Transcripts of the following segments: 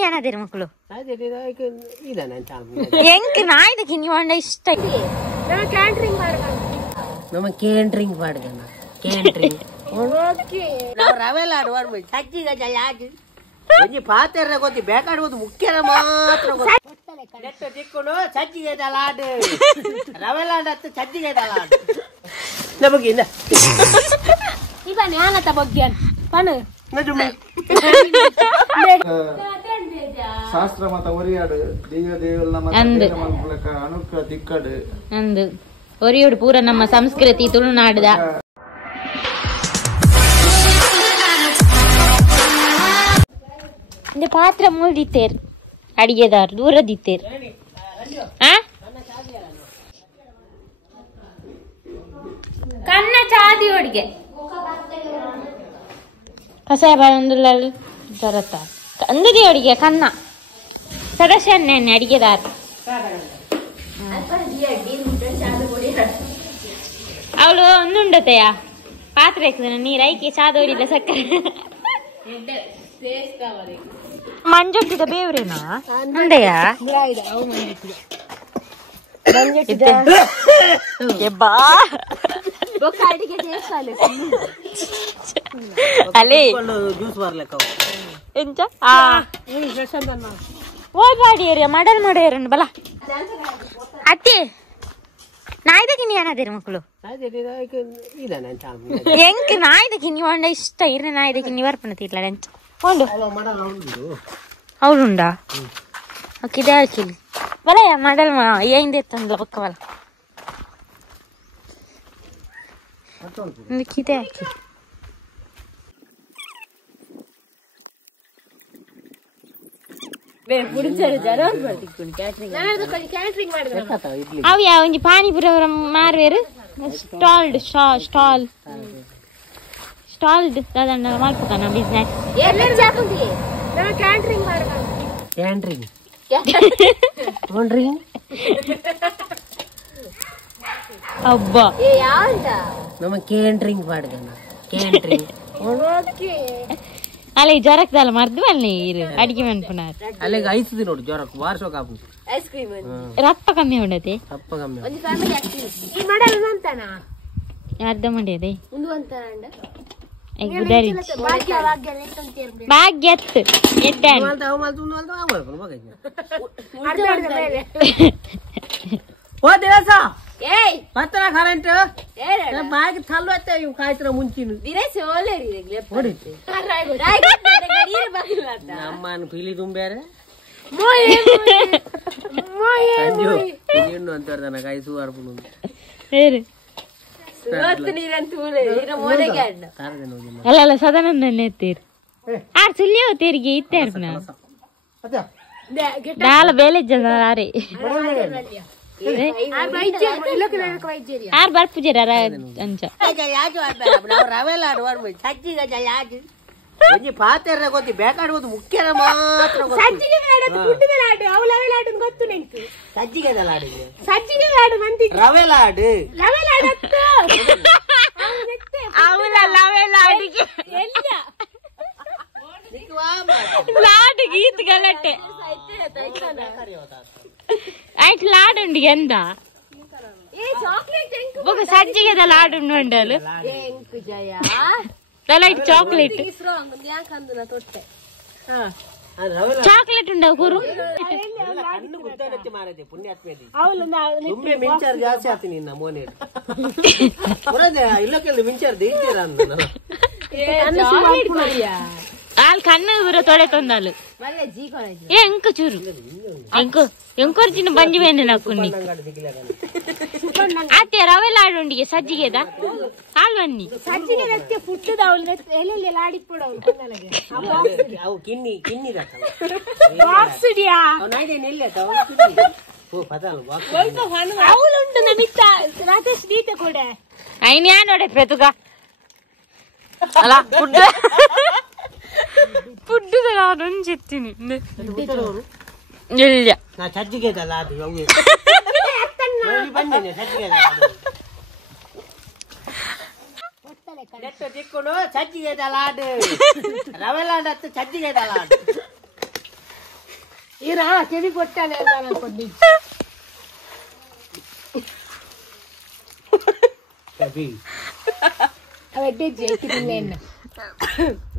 ಕಿನ್ನಿ ಅನ್ನೋದಿರ ಮಕ್ಕಳು ಹೆಂಗ್ ನಾ ಇದಕ್ಕೆ ನೀವು ಅಂಡ ಇಷ್ಟ ನಮ್ಮ ಕೇಂಟ್ರಿಂಗ್ ಮಾಡ್ಗಣ ಕೇಂಟ್ರಿಂಗ್ ನಾವು ರವೆ ಲಾಡು ಮಾಡ್ಬೇಕು ಸಜ್ಜಿಗೆ ಯಾಕೆ ಒಂಜಿ ಪಾತ್ರೆ ಗೊತ್ತಿ ಬೇಕಾಡುವುದು ಮುಖ್ಯನ ಮಾತ್ರ ನೆಟ್ಟು ತಿಕ್ಕೊಂಡು ಸಜ್ಜಿಗೆ ಲಾಡು ರವೆ ಲಾಡು ಹತ್ತು ಸಜ್ಜಿಗೆ ಲಾಡು ನಮಗೆ ಇವ ಜ್ಞಾನತ ಬಗ್ಗೆ ಪಣ ಶಾಸ್ತ್ರ ಮತ ಒರಿಯಾಡು ದಿವ್ಯ ದೇವಲ ಅನುಕ ದಿಕ್ಕಡು ಅಂದು ಒರಿಯೋಡು ಪೂರ ನಮ್ಮ ಸಂಸ್ಕೃತಿ ತುಳುನಾಡದ ಪಾತ್ರ ಮೂಡಿತ್ತೇರು ಅಡಿಗೆದಾರು ದೂರದಿತ್ತೇರು ಕನ್ನ ಚಾದಿ ಒಡಿಗೆ ಕಸಾಯ ಬಂದು ಜರತ್ತ ಅಂಗಡಿ ಅಡಿಗೆ ಕನ್ನ ಸದಸ್ಯನ್ನೇ ಅಡಿಗೆದಾರು ಅವಳು ಒಂದುಂಡತೆಯ ಪಾತ್ರೆ ಹಾಕಿದ ನೀರು ಐಕೆ ಚಾದ ಹೊಡಿಲ್ಲ ಸಕ್ಕರೆ ಮಂಜಟ್ಟಿದ ಬೇವ್ರೇನಾ ಅಂದೆಯಾ ಬಾ ಅಲೇ ಜ್ಯೂಸ್ ಬರ್ಲಕ್ಕ ಎಂಚ ಓದ್ಬಾಡಿ ಮಾಡಲ್ ಮಾಡ್ಯಾರ ಬಲ ಅತ್ತಿ ನಾಯ್ದಕ್ಕೆ ನೀ ಅನ್ನದಿರ ಮಕ್ಕಳು ಹೆಂಗ್ ನಾಯ್ದಕ್ಕೆ ನೀವು ಅಂಡ ಇಷ್ಟ ಇರ್ನ ನಾಯ್ದಕ್ಕೆ ನಿವರ್ಪಣ ತೀರ್ಲ ಎಂಚ ಒಂದು ಅವಳುಂಡ ಓಕೆ ಹಾಕಿಲಿ ಬಲಯ ಮಾಡಲ್ ಏಂದ ಎತ್ತಂದ್ಲ ಪಕ್ಕ ಬಲ ಕಿದೆ ಹಾಕಿ ಅವು ಯಾವ ಒಂಜಿ ಪಾನಿಪುರಿ ಮಾರುವೇರು ಸ್ಟಾಲ್ಡ್ ಸ್ಟಾಲ್ ಸ್ಟಾಲ್ಡ್ ದಾದಂಡ ಮಾಡ್ಬೇಕಣ್ಣ ಬಿಸ್ನೆಸ್ ಕ್ಯಾಂಟ್ರಿಂಗ್ ಅಬ್ಬ ನಮ್ಮ ಕೇಂಟ್ರಿಂಗ್ ಮಾಡ್ಗಣ ಕೇಂಟ್ರಿಂಗ್ ಅಲ್ಲ ಈ ಜ್ವರಕ್ದಲ್ಲ ಮರ್ದು ಅಲ್ಲಿ ಇರು ಅಡಿಗೆ ಮನ್ಪುನಾರ್ ಅಲ್ಲಿಗೆ ಐಸ್ದಿ ನೋಡು ಜ್ವರಕ್ಕೆ ವಾರ್ಸೋಕ್ ಆಪು ರಪ್ಪ ಕಮ್ಮಿ ಉಂಡತೆ ತಪ್ಪ ಕಮ್ಮಿ ಅರ್ಧ ಮಂಡ್ಯದೆ ಭಾಗ್ಯತ್ ಎಡ್ಡಾನ್ ಓ ದೇವಸ ಪತ್ರ ಕರೆಂಟ್ ಬಾಗಿ ಥಲ್ಲು ಅತ್ತೆ ಇವು ಕಾಯ್ತಿರ ಮುಂಚಿನ ನಮ್ಮನ್ನು ಪೀಲಿ ತುಂಬ್ಯಾರ ಸಂಜು ಅಂತ ಕಾಯಿಸು ಅರ್ಪು ಅಲ್ಲ ಸದಾನಂದ ಎತ್ತೀರು ಆರ್ ಸುಳ್ಳಿ ತೇರಿಗೆ ಇತ್ತೇರ್ನ ದಾಲ ಬೇಲೆ ಜನಾರೆ ಆರ್ ಬರ್ಪುಜರ ಅಂಚ ರವೆ ಲಾಡು ಮಾಡ್ಬೇಕು ಸಜ್ಜಿಗೆ ಯಾಕೆ ಒಂಜಿ ಪಾತ್ರೆ ಗೊತ್ತಿ ಬೇಕಾಡುವುದು ಮುಖ್ಯನ ಮಾತ್ರ ಸಜ್ಜಿಗೆ ಲಾಡು ರವೆ ಲಾಡು ಲಾಡು ಗೀತ್ ಗಲಟ್ಟೆ ಆಯ್ತು ಲಾಡು ಉಂಡಿ ಎಂದ ಸಜ್ಜಿಗೆ ಲಾಡು ಉಂಡಲು ಚಾಕ್ಲೇಟ್ ಚಾಕ್ಲೇಟ್ ಉಂಡ ಕೂರು ಮಿಂಚಾರ್ ಜಾಸ್ತಿ ಆಗ್ತೀನಿ ನಿನ್ನ ಮೋನೆ ಇಲ್ಲಕ್ಕೆಲ್ಲ ಮಿಂಚಾರ್ ದೀರ್ತೀರ ಆಲ್ ಕಣ್ಣು ಇವ್ರ ತೊಡೆ ತೊಂದಾಲು ಎಂಕ ಚೂರು ಎಂಕೊರ್ಚಿನ ಬಂಜಿ ಬೇನೆ ನಾಕುಂಡಿ ಅತ್ತೆ ರವೆ ಲಾಡು ಉಂಡಿಗೆ ಸಜ್ಜಿಗೆದ ಹಾಲ್ ಬನ್ನಿ ಸಜ್ಜಿಗೆ ಪುಟ್ಟದ ಅವು ಕಿನ್ನಿ ಕಿನ್ನಿ ಅವಳುಂಟು ನಮಿತ್ತ ರಾಜೇಶ್ ದೀತೆ ಕೊಡ అయిన యానోడే పెతుగా అలా ఫుడ్ రాదని చెప్తిని ಇಲ್ಲ ನಾ ಸಜ್ಜಿಗೆ ಅಲ್ಲ ಅದು ಹೋಗಿ ಬನ್ನಿ ಸಜ್ಜಿಗೆ ನೆಟ್ಟು ತಿಕ್ಕೊಂಡು ಸಜ್ಜಿಗೆ ಲಾಡು ರವೆ ಲಾಡು ಹತ್ತು ಸಜ್ಜಿಗೆ ಲಾಡು ಇರಾ ಕೆವಿ ಕೊಟ್ಟಾನೆ ಅನ್ಕೊಂಡಿ ಅವೆಡ್ಡೆ ಜೇಕಿದಿಲ್ಲ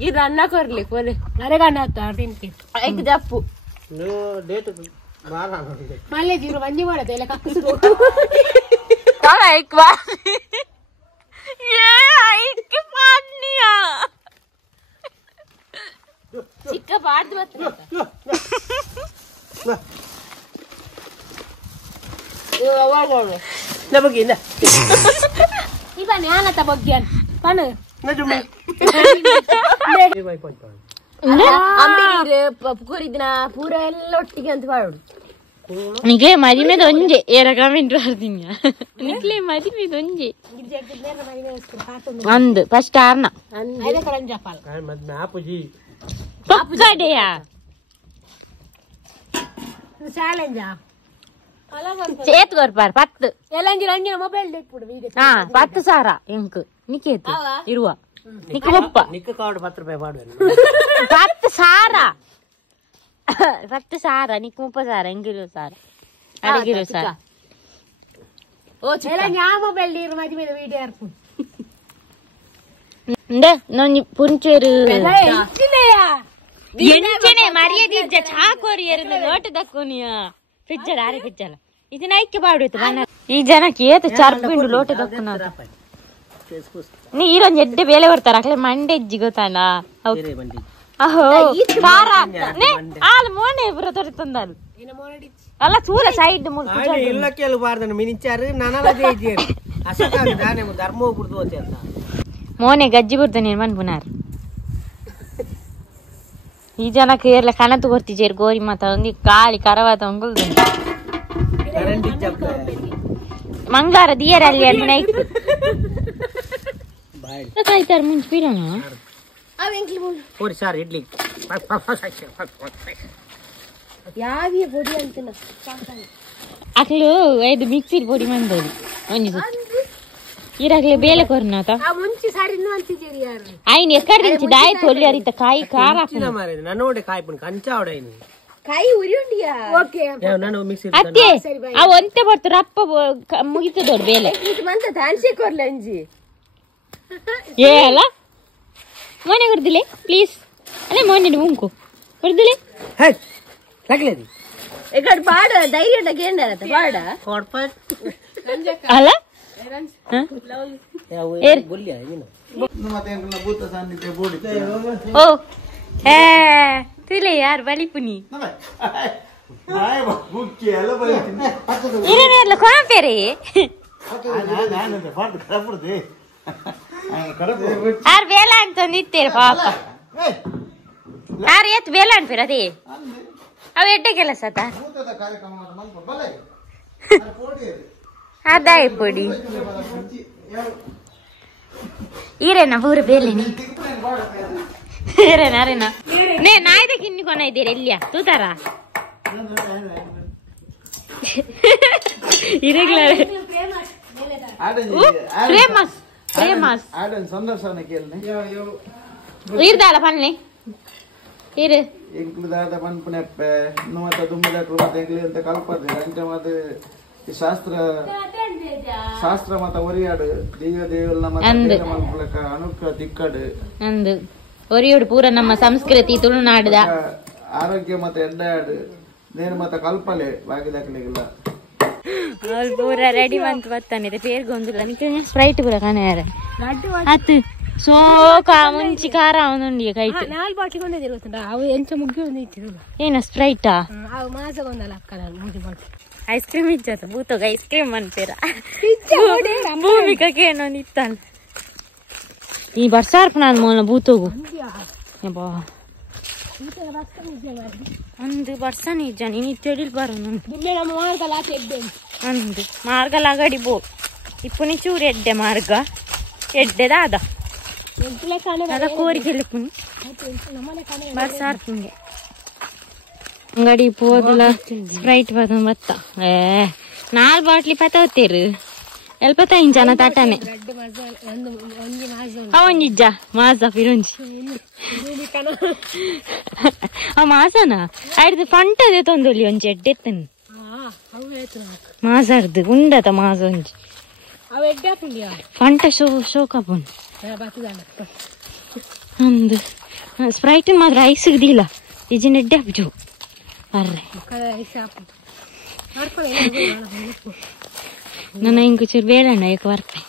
ಇದು ಅನ್ನ ಕೊರ್ಲಿ ಕೊಲೆ ನರೆಗಣ್ಣ ತಿಂತಿ ಐಕ್ ಜಪ್ಪು ಡೇಟ್ ಮಲ್ಲೆ ಜೀರು ಮಂಜಿ ಮಾಡತ್ತೆ ಎಲ್ಲ ಕಕ್ಕಸು ಐಕ್ ಬಾ ಐಕ್ ಪಾಡ್ನಿಯಾ ಚಿಕ್ಕ ಬಾಡ್ದು ನಮಗಿಲ್ಲ ಈಗ ಜ್ಞಾನತ ಬಗ್ಗೆ ಪಣ ಕೂರಿದಿನ ಪೂರ ಎಲ್ಲ ಒಟ್ಟಿಗೆ ಅಂತ ಬಾಡು ನಿಕ್ಲೆ ಮದಿಮೆದ ಒಂಜೆ ಏರ ಕಮೆಂಟ್ ಬರ್ತೀನಿ ನಿಕ್ಲೆ ಮದಿಮೆದ ಒಂಜೆ ಒಂದು ಫಸ್ಟ್ ಆರ್ನ ಪಕ್ಕಡೆಯಾ ಚಾಲೆಂಜಾ చేతి కొరపారు పత్తు మొబైల్ 10 సార ఇంక నీకేతి 20 నీకు 30 ನಿಕ್ಕ ಕಾರ್ಡ್ 10 ರೂಪಾಯಿ ಮಾಡುವೆ 10 ಸಾರ 10 ಸಾರ నీకు 30 ಸಾರ ಎಂಗಿರು ಸಾರ ಅಡಿಗಿರು ಸಾರ ಓ ಚಿಕ್ಕ ಯಾ ಮೊಬೈಲ್ ನೀರು ಮದಿ ಮೇಲೆ ವಿಡಿಯೋ ಆರ್ಪು ಇಂದೆ ನೊಂಜಿ ಪುಂಚೇರು ಇಚ್ಚಿಲೆಯಾ ಎಂಚನೆ ಮರಿಯದಿಜ್ಜ ಚಾಕೋರಿ ಎರಂದ ನೋಟ ದಕ್ಕುನಿಯ ಪಿಜ್ಜಲ ಆರೆ ಪಿಜ್ಜಲ ಇದನ್ನ ಐಕ್ಯ ಬಾಡುತ್ತೆ ಬಣ್ಣ ಈ ಜನಕ್ಕೆ ಏತ ಚರ್ಪಿಂಡು ಲೋಟ ದಕ್ಕುನ ನೀ ಈರೊಂದು ಎಡ್ಡೆ ಬೇಲೆ ಬರ್ತಾರ ಅಕ್ಲೆ ಮಂಡೆ ಇಜ್ಜಿ ಗೊತ್ತಾನ ಅಹೋ ಸಾರ ಆಲ್ ಮೋನೆ ಪುರ ತೊರಿತಂದಲ್ ಅಲ್ಲ ಚೂರ ಸೈಡ್ ಇಲ್ಲ ಕೇಳಬಾರ್ದನ ಮಿನಿಚಾರು ನನಲದೇ ಇದ್ದೀರಿ ಅಸಕಾಗ ದಾನೆ ಧರ್ಮ ಬಿಡ್ದು ಅಂತ ಮೋನೆ ಗಜ್ಜಿ ಬರ್ತಾನೆ ಮನ್ ಪುನಾರ್ ಈ ಜನಕ್ಕೆ ಏರ್ಲ ಕಣತು ಕೊರ್ತಿಜೇರು ಗೋರಿ ಮಾತ ಒಂದಿ ಕಾಳಿ ಕರವಾತ ಒಂಗುಲ್ದು ಮಂಗಳವಾರ ದಿಯರಲ್ಲಿ ಅಲ್ಲಿ ನೈಟ್ ಕಾಯ್ತಾರ ಮುಂಚೆ ಬೀರೋಣ ಪೂರಿ ಸಾರ್ ಇಡ್ಲಿ ಯಾವಿಯ ಪೊಡಿ ಅಂತ ಅಕ್ಲು ಐದು ಮಿಕ್ಸಿರ್ ಪೊಡಿ ಮಂದೋದು ಒಂಜಿ ಇರಾಗ್ಲೆ ಬೇಲೆ ಕೊರ್ನಾತ ಮುಂಚೆ ಸಾರಿ ಅಂತಿದ್ದೀರಿ ಯಾರು ಆಯ್ನ ಎಕ್ಕಡೆ ನಿಂಚಿದ ಆಯ್ತು ಹೊಲ್ಲಿ ಅರಿತ ಕಾಯಿ ಖಾರ ನನ್ನೋಡೆ ಕಾಯಿ ಪುಣ್ ಕಂಚಾವಡ ಕಾಯಿ ಉರಿ ಉಂಡಿಯಾ ಓಕೆ ನಾನು ಮಿಕ್ಸಿ ಅತ್ತೆ ಆ ಒಂತೆ ಬರ್ತಾರ ಅಪ್ಪ ಮುಗಿತು ದೊಡ್ಡ ಬೇಲೆ ಇದು ಬಂತ ದಾನ್ಸಿ ಕೊರ್ಲೆ ಅಂಜಿ ಏ ಅಲ್ಲ ಮೋನೆ ಕೊಡ್ದಿಲೆ ಪ್ಲೀಸ್ ಅಲ್ಲೇ ಮೋನೆ ಮುಂಕು ಕೊಡ್ದಿಲೆ ಹೇ ತಗಲೇದಿ ಎಕಡೆ ಬಾಡ ಧೈರ್ಯ ಕೇಂದ್ರ ಬಾಡ ಕೊಡ್ಪಟ್ ಅಲ್ಲ ಓ ಏ ತಿಲೆ ಯಾರು ಬಲಿಪುನಿ ಇರಲ್ಲ ಕಾಂಪೇರೆ ಆರ್ ಬೇಲ ಅಂತ ನಿತ್ತೇರ ಪಾಪ ಆರ್ ಎತ್ ಬೇಲ ಅನ್ಪೇರ ಅದೇ ಅವ ಎಡ್ಡೆ ಕೆಲಸ ಅದಾಯ ಪೊಡಿ ಈರೇನ ಪೂರ ಬೇಲೆನಿ ಏರೇನ ಅರೇನ ನೇ ನಾಯ್ದ ಕಿನ್ನಿ ಕೊನ ಇದ್ದೀರಿ ಎಲ್ಲಿಯ ತೂತಾರ ಇರೆಗ್ಯುಲರ್ ಫೇಮಸ್ ಫೇಮಸ್ ಸಂದರ್ಶನ ಕೇಳ್ನೆ ಇರ್ದಾಲ ಪನ್ನೆ ಇರು ಎಂಕ್ಲು ದಾದ ಪನ್ಪುನೆಪ್ಪೆ ಮತ್ತೆ ದುಮ್ಮದಕ್ಲು ಮತ್ತೆ ಎಂಕ್ಲಿ ಅಂತ ಕಲ್ಪದೆ ಅಂಚ ಮತ್ತೆ ಶಾಸ್ತ್ರ ಮತ ಒರಿಯಾಡು ದೇವಲ್ಲ ಮತ ಅನುಕ ತಿಕ್ಕಡು ಅಂದು ಒರಿಯೋಡು ಪೂರ ನಮ್ಮ ಸಂಸ್ಕೃತಿ ತುಳುನಾಡದ ಆರೋಗ್ಯ ಮತ್ತೆ ಎಡ್ಡಾಡು ನೇನು ಮತ ಕಲ್ಪಲೆ ಬಾಗಿದಾಕಲಿಗಿಲ್ಲ ಅವ್ರು ಪೂರ ರೆಡಿ ಮಂತ್ ಬರ್ತಾನೆ ಪೇರ್ಗೊಂದಿಲ್ಲ ನಿಕ್ಕೆ ಸ್ಪ್ರೈಟ್ ಪೂರ ಕಾಣ ಹತ್ತು ಸೋಕ ಮುಂಚಿ ಖಾರ ಅವನುಂಡಿ ಕೈಟ್ 4 ಬಾಟ್ಲಿ ಕೊಂದಿದ್ದೀರಿ ಗೊತ್ತುಂಟಾ ಅವು ಎಂಚ ಮುಗ್ಗಿ ಒಂದಿತ್ತಿರಲ್ಲ ಏನ ಸ್ಪ್ರೈಟಾ ಅವು ಮಾಸಗೊಂದಲ್ಲ ಅಕ್ಕನ 3 ಬಾಟ್ಲಿ ಐಸ್ ಕ್ರೀಮ್ ಇಜ್ಜತ ಬೂತೋಗ ಐಸ್ ಕ್ರೀಮ್ ಅಂತೀರ ಭೂಮಿಕಕ್ಕೆ ಏನೋ ನಿತ್ತಲ್ಲ ಈ ಬರ್ಸಾರ್ಪ ನಾನು ಮೊನ್ನ ಬೂತೋಗು ಬಾ ಅಂದು ಬರ್ಸ ನಿಜ ನೀನು ತಿಳಿಲ್ ಬರೋ ಮಾರ್ಗಲ ಎಡ್ಡೆ ಅಂದು ಮಾರ್ಗಲ ಗಡಿ ಬೋ ಇಪ್ಪುನಿ ಚೂರು ಎಡ್ಡೆ ಮಾರ್ಗ ಎಡ್ಡೆದಾದ ಅದ ಕೋರಿಕೆಲ್ಲ ಪುನಿ ಬರ್ಸಾರ್ಪುಂಗೆ ಅಂಗಡಿ ಪೋದಲ ಸ್ಪ್ರೈಟ್ ಬತ್ತ ಏ 4 ಬಾಟ್ಲಿ ಪತವತ್ತೀರು ಎಲ್ಪತ್ತ ಇಂಚನ ತಾಟನೆ ಒಂಜಿಜ್ಜ ಮಾಸ ಪಿರುಂಜಿ ಆ ಮಾಸನ ಆಯ್ತು ಫಂಟದೆ ತೊಂದೊಲಿ ಒಂಜಿ ಎಡ್ಡೆತ್ತನ್ ಮಾಸಾಡ್ದು ಉಂಡತ ಮಾಸ ಒಂಜಿ ಫಂಟ ಶೋಕಪುನ್ ಒಂದು ಸ್ಪ್ರೈಟ್ ಮಾತ್ರ ಐಸ್ ಸಿಗದಿಲ್ಲ ಇಜಿನ ಎಡ್ಡೆ ಹಾಪು ಅರ್ರೆ ನನ್ನ ಹಿಂಗೆ ಚೂರು ಬೇಡಣ್ಣ ಏಕ ಬರ್ತೆ